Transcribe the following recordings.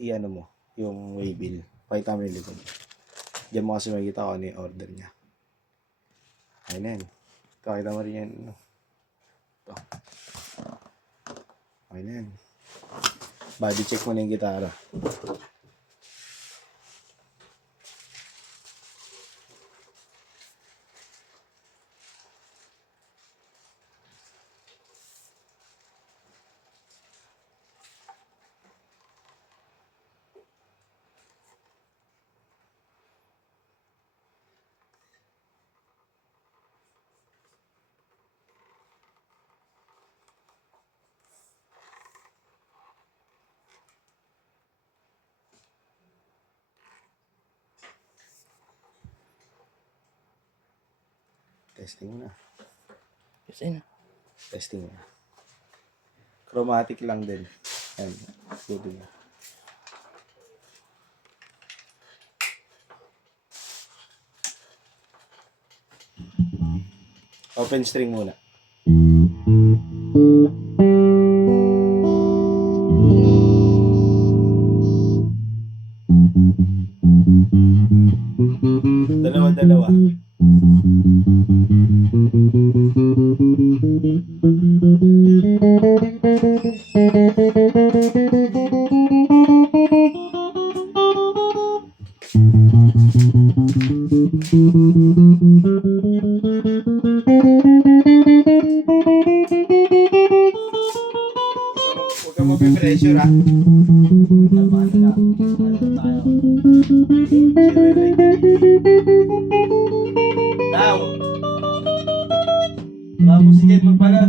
i-ano mo, yung waybill. Pakita mo yung likod. Diyan mo kasi makikita ko ano yung order niya. Ayun na yan. Pakita mo rin yan. Ito. Ayun na yan. Body check mo na yung gitara. Testing na. Testing na. Chromatic lang din. Ayan. Good na. Open string muna. Dalawa. Huwag ka mag-pressure ha. Now, mamusikin mo pala.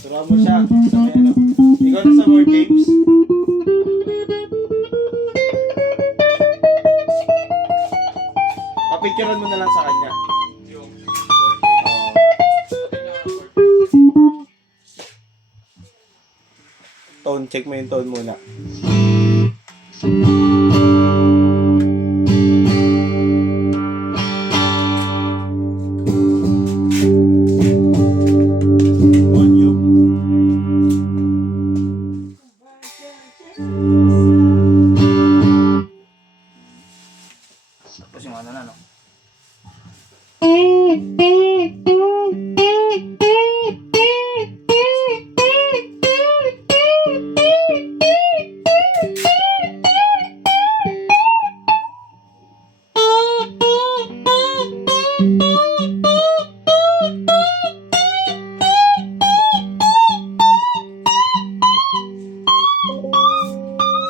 Turo mo siya sa may ano. Ikaw na sa more games. Papicturean mo na lang sa kanya. Tone, check mo yung tone muna. Volume. Tapos yung ano na, no?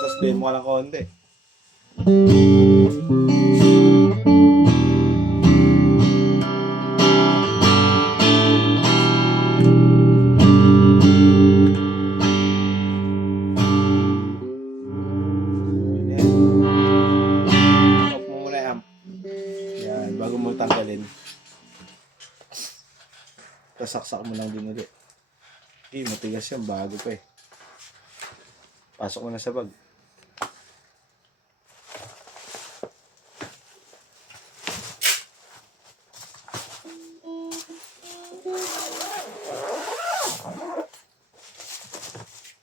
Tapos din mo ka lang konti. Off mo muna yung amp. Yan, bago mo tanggalin. Kasaksak mo lang din ulit. Matigas yan, bago pa eh. Pasok mo na sa bag.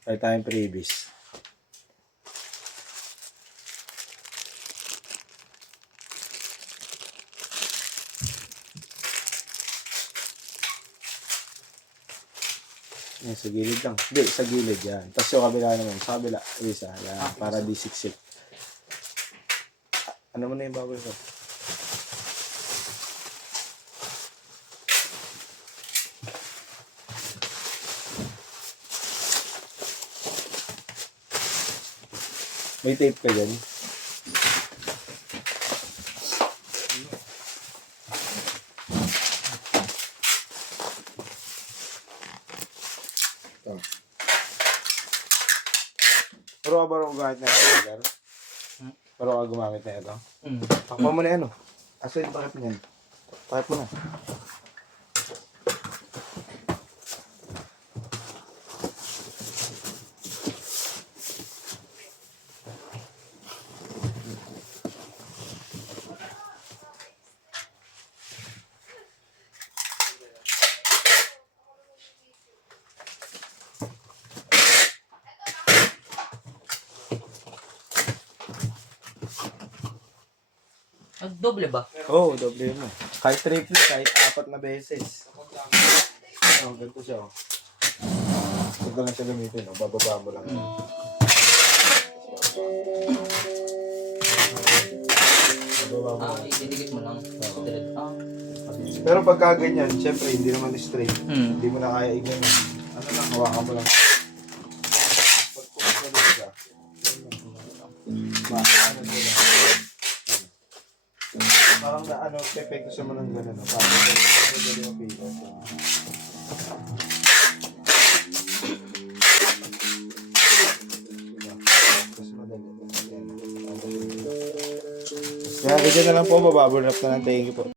Try tayong previous. Yan, sa gilid lang. Hindi, sa gilid yan. Tapos yung kabila naman. Sa kabila. Isa. Yan, para di siksik. Ano mo na yung bubble ko? May tape ka dyan? Ito. Pero ka ba gumamit na ito? Pero ka gumamit na ito? Takpan mo na yan, oh. Asa yung takip niyan? Takip mo na. Doble ba? Oo, doble mo. Kahit triple, kahit 4 na beses. Ganito siya, oh. Ito lang siya gamitin, oh. Bababa mo lang. Bababa mo lang. Ididikit mo lang. Straight. Pero pagka ganyan, syempre, hindi naman straight. Hmm. Hindi mo na kaya i-ganyan. Ano lang, hawakan mo lang. Pag-push mo dito siya. Ano nila. Parang na ano, epekto siya mo ng gano'n. Parang madali mapila. Mas madali. Kaya ganyan na lang po, bababol up na lang. Thank you po.